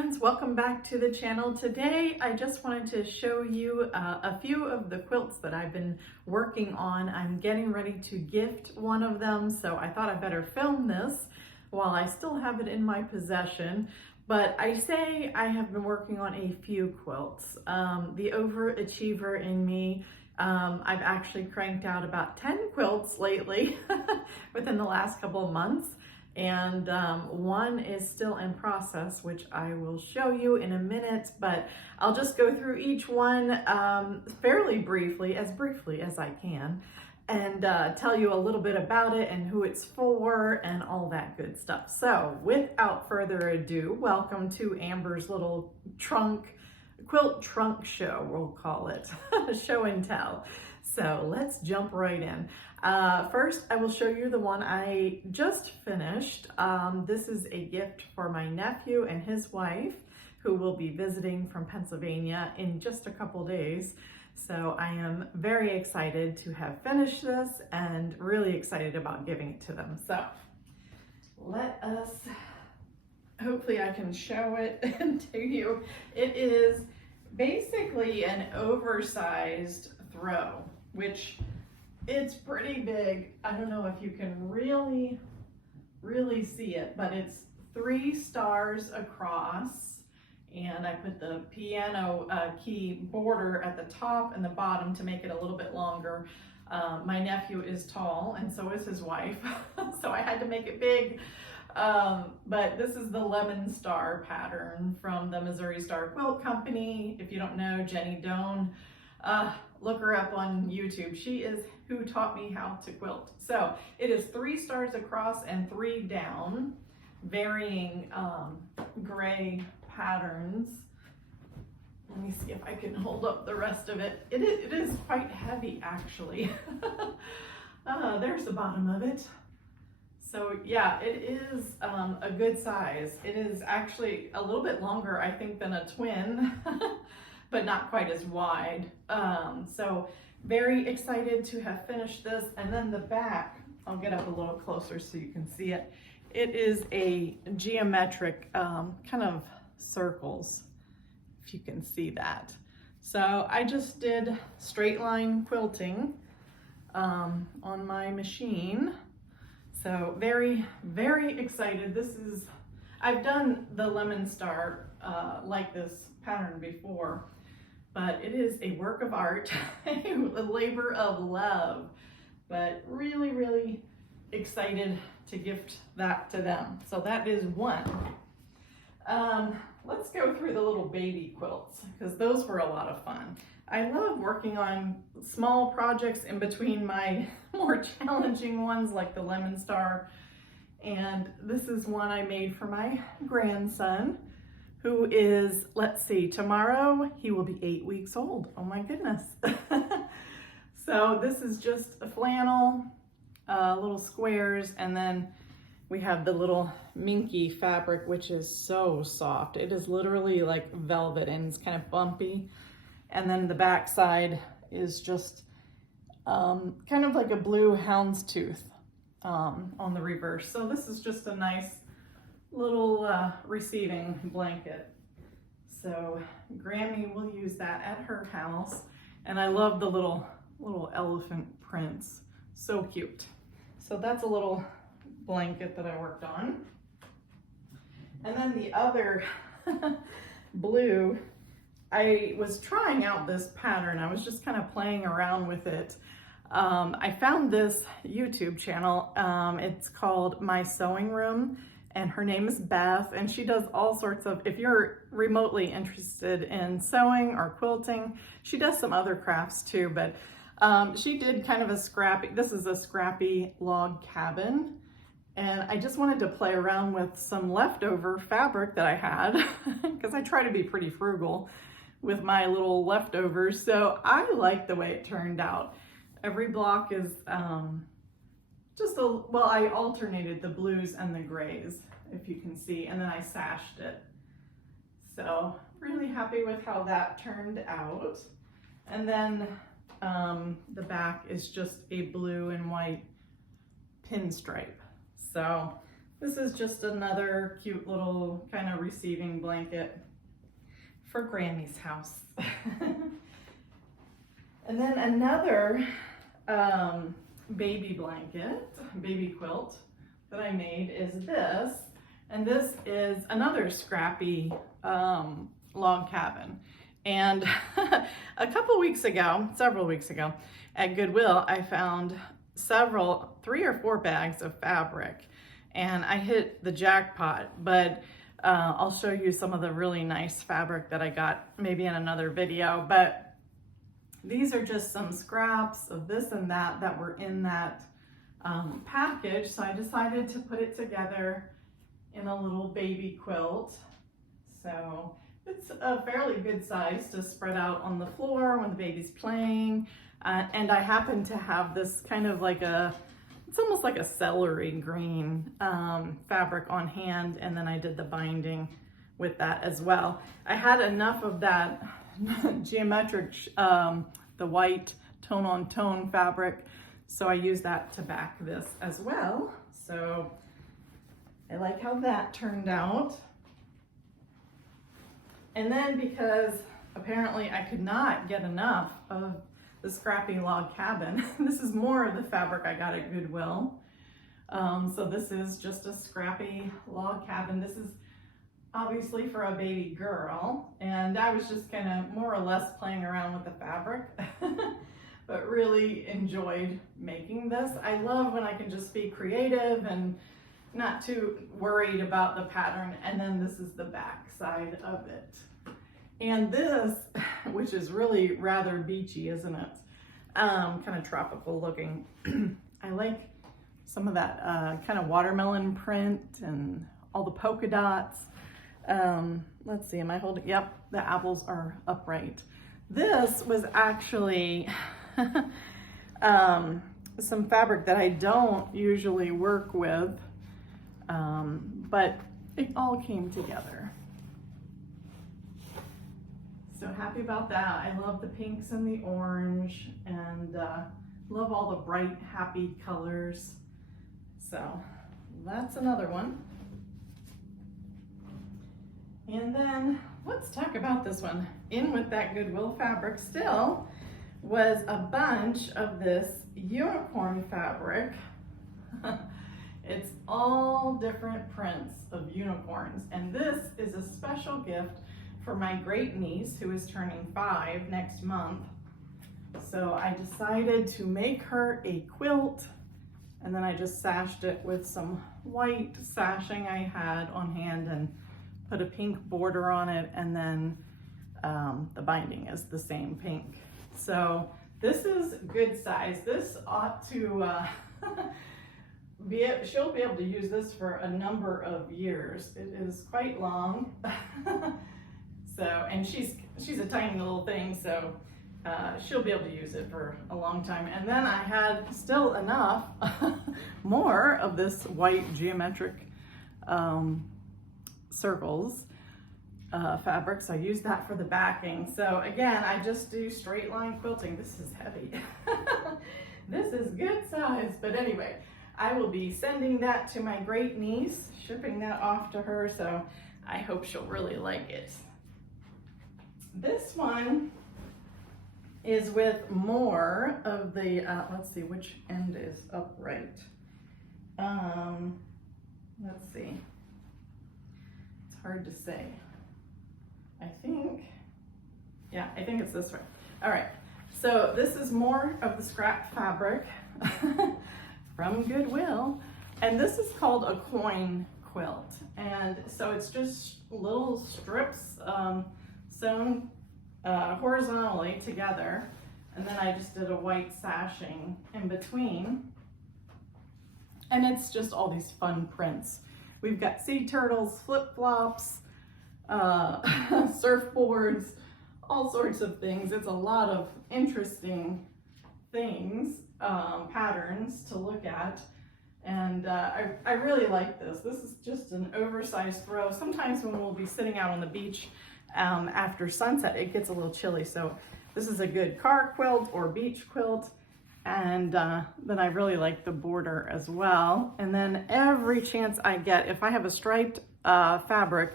friends, welcome back to the channel. Today I just wanted to show you a few of the quilts that I've been working on. I'm getting ready to gift one of them, so I thought I better film this while I still have it in my possession. But I say I have been working on a few quilts. The overachiever in me, I've actually cranked out about 10 quilts lately within the last couple of months. And one is still in process, which I will show you in a minute, but I'll just go through each one fairly briefly as I can, and tell you a little bit about it and who it's for and all that good stuff. So without further ado, welcome to Amber's little quilt trunk show, we'll call it, show and tell. So let's jump right in. First, I will show you the one I just finished. This is a gift for my nephew and his wife, who will be visiting from Pennsylvania in just a couple days. So I am very excited to have finished this and really excited about giving it to them. So let us, hopefully I can show it to you. It is basically an oversized throw, which it's pretty big. I don't know if you can really see it, but it's 3 stars across, and I put the piano key border at the top and the bottom to make it a little bit longer. My nephew is tall and so is his wife, so I had to make it big. But this is the lemon star pattern from the Missouri Star Quilt Company. If you don't know Jenny Doan, look her up on YouTube. She is who taught me how to quilt. So it is 3 stars across and 3 down, varying gray patterns. Let me see if I can hold up the rest of it. It is quite heavy, actually. There's the bottom of it. So yeah, it is a good size. It is actually a little bit longer, I think, than a twin, but not quite as wide. So very excited to have finished this. And then the back, I'll get up a little closer so you can see it. It is a geometric kind of circles, if you can see that. So I just did straight line quilting on my machine. So very, very excited. I've done the lemon star like this pattern before, but it is a work of art, a labor of love, but really, really excited to gift that to them. So that is one. Let's go through the little baby quilts, because those were a lot of fun. I love working on small projects in between my more challenging ones like the lemon star. And this is one I made for my grandson, who is, let's see, tomorrow he will be 8 weeks old. Oh my goodness. So this is just a flannel, little squares, and then we have the little minky fabric, which is so soft. It is literally like velvet and it's kind of bumpy. And then the back side is just kind of like a blue houndstooth on the reverse. So this is just a nice little receiving blanket. So Grammy will use that at her house. And I love the little elephant prints. So cute. So that's a little blanket that I worked on. And then the other blue, I was trying out this pattern. I was just kind of playing around with it. I found this YouTube channel. It's called My Sewing Room, and her name is Beth, and she does all sorts of, if you're remotely interested in sewing or quilting, she does some other crafts too, but she did kind of this is a Scrappy Log Cabin. And I just wanted to play around with some leftover fabric that I had, because I try to be pretty frugal with my little leftovers. So I like the way it turned out. Every block is well, I alternated the blues and the grays, if you can see, and then I sashed it. So really happy with how that turned out. And then the back is just a blue and white pinstripe. So This is just another cute little kind of receiving blanket for Grammy's house. And then another baby blanket, baby quilt that I made is this. And this is another Scrappy Log Cabin. And a couple weeks ago, several weeks ago, at Goodwill, I found 3 or 4 bags of fabric. And I hit the jackpot, but I'll show you some of the really nice fabric that I got maybe in another video. But these are just some scraps of this and that were in that package. So I decided to put it together in a little baby quilt. So it's a fairly good size to spread out on the floor when the baby's playing. And I happen to have this kind of like it's almost like a celery green fabric on hand, and then I did the binding with that as well. I had enough of that geometric, the white tone-on-tone fabric, so I used that to back this as well. So I like how that turned out. And then because apparently I could not get enough of the Scrappy Log Cabin, this is more of the fabric I got at Goodwill. So this is just a Scrappy Log Cabin. This is obviously for a baby girl, and I was just kind of more or less playing around with the fabric, but really enjoyed making this. I love when I can just be creative and not too worried about the pattern. And then this is the back side of it. And this, which is really rather beachy, isn't it? Kind of tropical looking. I like some of that kind of watermelon print and all the polka dots. Let's see, am I holding? Yep, the apples are upright. This was actually some fabric that I don't usually work with, but it all came together. So happy about that. I love the pinks and the orange, and love all the bright, happy colors. So that's another one. And then let's talk about this one. In with that Goodwill fabric still was a bunch of this unicorn fabric. It's all different prints of unicorns. And this is a special gift for my great niece who is turning 5 next month. So I decided to make her a quilt, and then I just sashed it with some white sashing I had on hand and put a pink border on it, and then the binding is the same pink. So this is good size. This ought to she'll be able to use this for a number of years. It is quite long. So, and she's a tiny little thing, so she'll be able to use it for a long time. And then I had still enough more of this white geometric circles fabric, so I used that for the backing. So again, I just do straight line quilting. This is heavy. This is good size, but anyway, I will be sending that to my great niece, shipping that off to her, so I hope she'll really like it. This one is with more of the, let's see, which end is upright? Let's see. It's hard to say. I think it's this way. All right, so this is more of the scrap fabric from Goodwill, and this is called a coin quilt. And so it's just little strips sewn horizontally together, and then I just did a white sashing in between, and it's just all these fun prints. We've got sea turtles, flip-flops, surfboards, all sorts of things. It's a lot of interesting things, patterns to look at, and I really like this. This is just an oversized throw. Sometimes when we'll be sitting out on the beach after sunset, it gets a little chilly, so this is a good car quilt or beach quilt. And then I really like the border as well. And then every chance I get, if I have a striped fabric,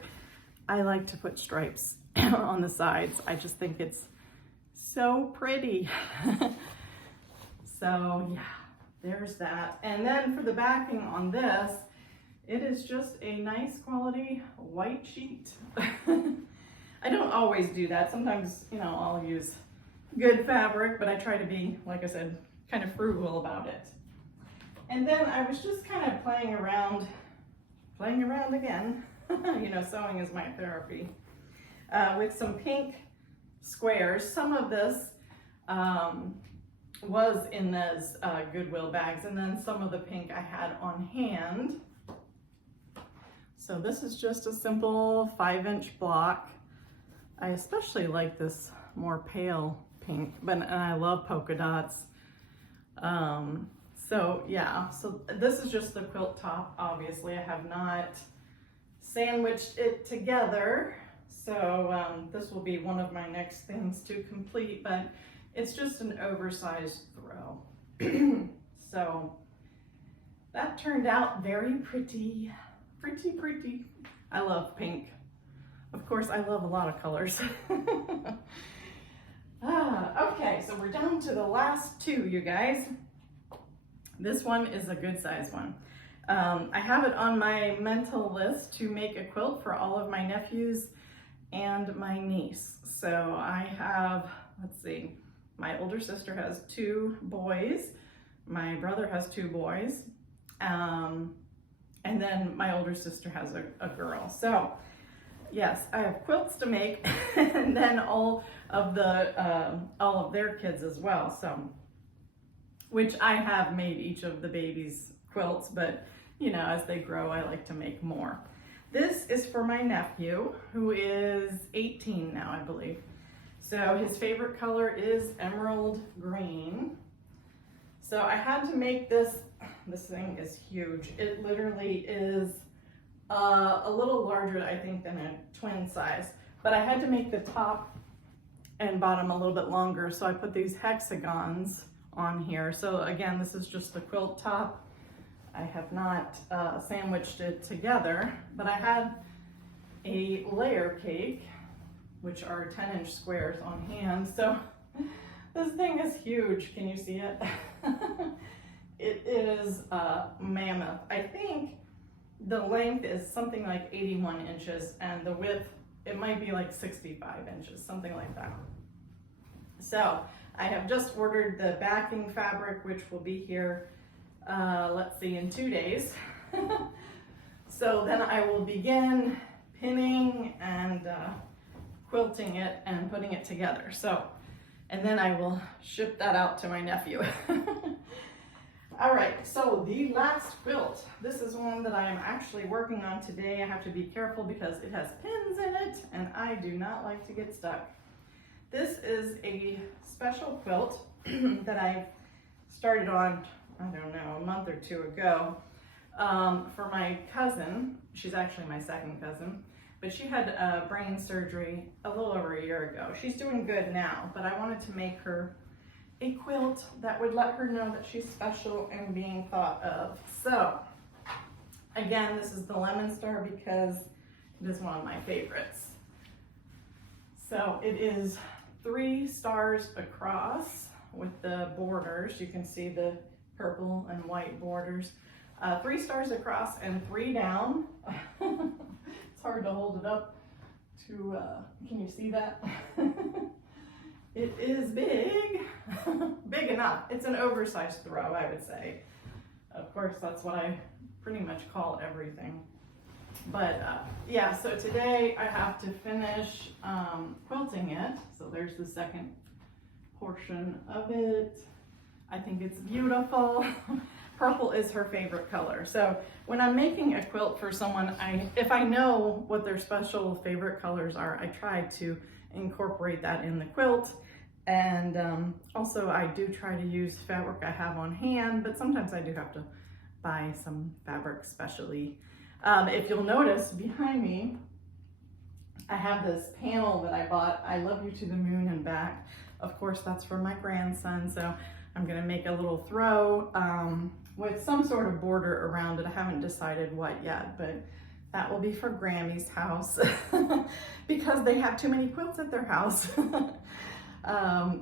I like to put stripes on the sides. I just think it's so pretty. So yeah, there's that. And then for the backing on this, it is just a nice quality white sheet. I don't always do that. Sometimes, you know, I'll use good fabric, but I try to be, like I said, kind of frugal about it. And then I was just kind of playing around again. You know, sewing is my therapy. With some pink squares. Some of this was in those Goodwill bags, and then some of the pink I had on hand. So this is just a simple 5-inch block. I especially like this more pale pink, and I love polka dots. So yeah, so this is just the quilt top. Obviously I have not sandwiched it together. So this will be one of my next things to complete, but it's just an oversized throw. So that turned out very pretty, pretty. I love pink. Of course, I love a lot of colors. Okay, so we're down to the last two, you guys. This one is a good size one. I have it on my mental list to make a quilt for all of my nephews and my niece. So I have, let's see, my older sister has 2 boys. My brother has 2 boys. And then my older sister has a girl. So yes, I have quilts to make, and then all of their kids as well. So, which I have made each of the babies quilts, but you know, as they grow, I like to make more. This is for my nephew, who is 18 now, I believe. So his favorite color is emerald green. So I had to make this. This thing is huge. It literally is a little larger, I think, than a twin size. But I had to make the top and bottom a little bit longer, so I put these hexagons on here. So again, this is just the quilt top. I have not sandwiched it together, but I had a layer cake, which are 10-inch squares on hand. So this thing is huge. Can you see it? It is mammoth. I think the length is something like 81 inches and the width, it might be like 65 inches, something like that. So I have just ordered the backing fabric, which will be here, let's see, in 2 days. So then I will begin pinning and quilting it and putting it together. So, and then I will ship that out to my nephew. All right, so the last quilt. This is one that I am actually working on today. I have to be careful because it has pins in it and I do not like to get stuck. This is a special quilt that I started on, I don't know, a month or 2 ago for my cousin. She's actually my second cousin, but she had brain surgery a little over a year ago. She's doing good now, but I wanted to make her a quilt that would let her know that she's special and being thought of. So again, this is the Lemon Star because it is one of my favorites. So it is 3 stars across with the borders. You can see the purple and white borders. 3 stars across and 3 down. It's hard to hold it up to, can you see that? It is big, big enough. It's an oversized throw, I would say. Of course, that's what I pretty much call everything. But yeah, so today I have to finish quilting it. So there's the second portion of it. I think it's beautiful. Purple is her favorite color. So when I'm making a quilt for someone, if I know what their special favorite colors are, I try to incorporate that in the quilt. And also I do try to use fabric I have on hand, but sometimes I do have to buy some fabric specially. If you'll notice behind me, I have this panel that I bought, I Love You to the Moon and Back. Of course, that's for my grandson. So I'm gonna make a little throw with some sort of border around it. I haven't decided what yet, but that will be for Grammy's house because they have too many quilts at their house.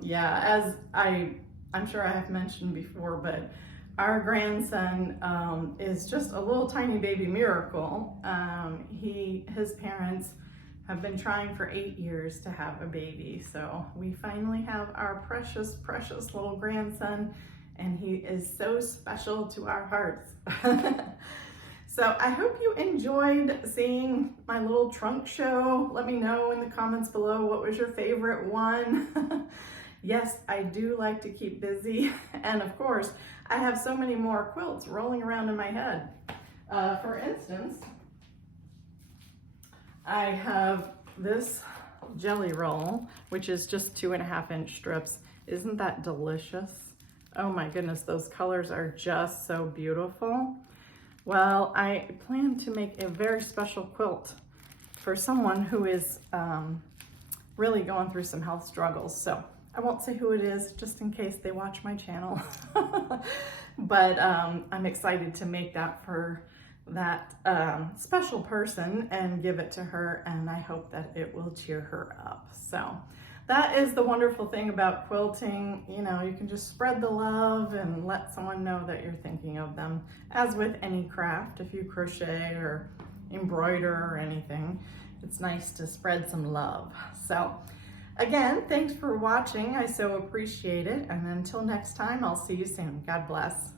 Yeah, as I'm sure I have mentioned before, but our grandson is just a little tiny baby miracle. His parents have been trying for 8 years to have a baby. So we finally have our precious, precious little grandson, and he is so special to our hearts. So I hope you enjoyed seeing my little trunk show. Let me know in the comments below what was your favorite one. Yes, I do like to keep busy. And of course, I have so many more quilts rolling around in my head. For instance, I have this jelly roll, which is just 2.5-inch strips. Isn't that delicious? Oh my goodness, those colors are just so beautiful. Well, I plan to make a very special quilt for someone who is really going through some health struggles. So I won't say who it is, just in case they watch my channel. But I'm excited to make that for that special person and give it to her, and I hope that it will cheer her up. So that is the wonderful thing about quilting. You know, you can just spread the love and let someone know that you're thinking of them. As with any craft, if you crochet or embroider or anything, it's nice to spread some love. So again, thanks for watching. I so appreciate it. And until next time, I'll see you soon. God bless.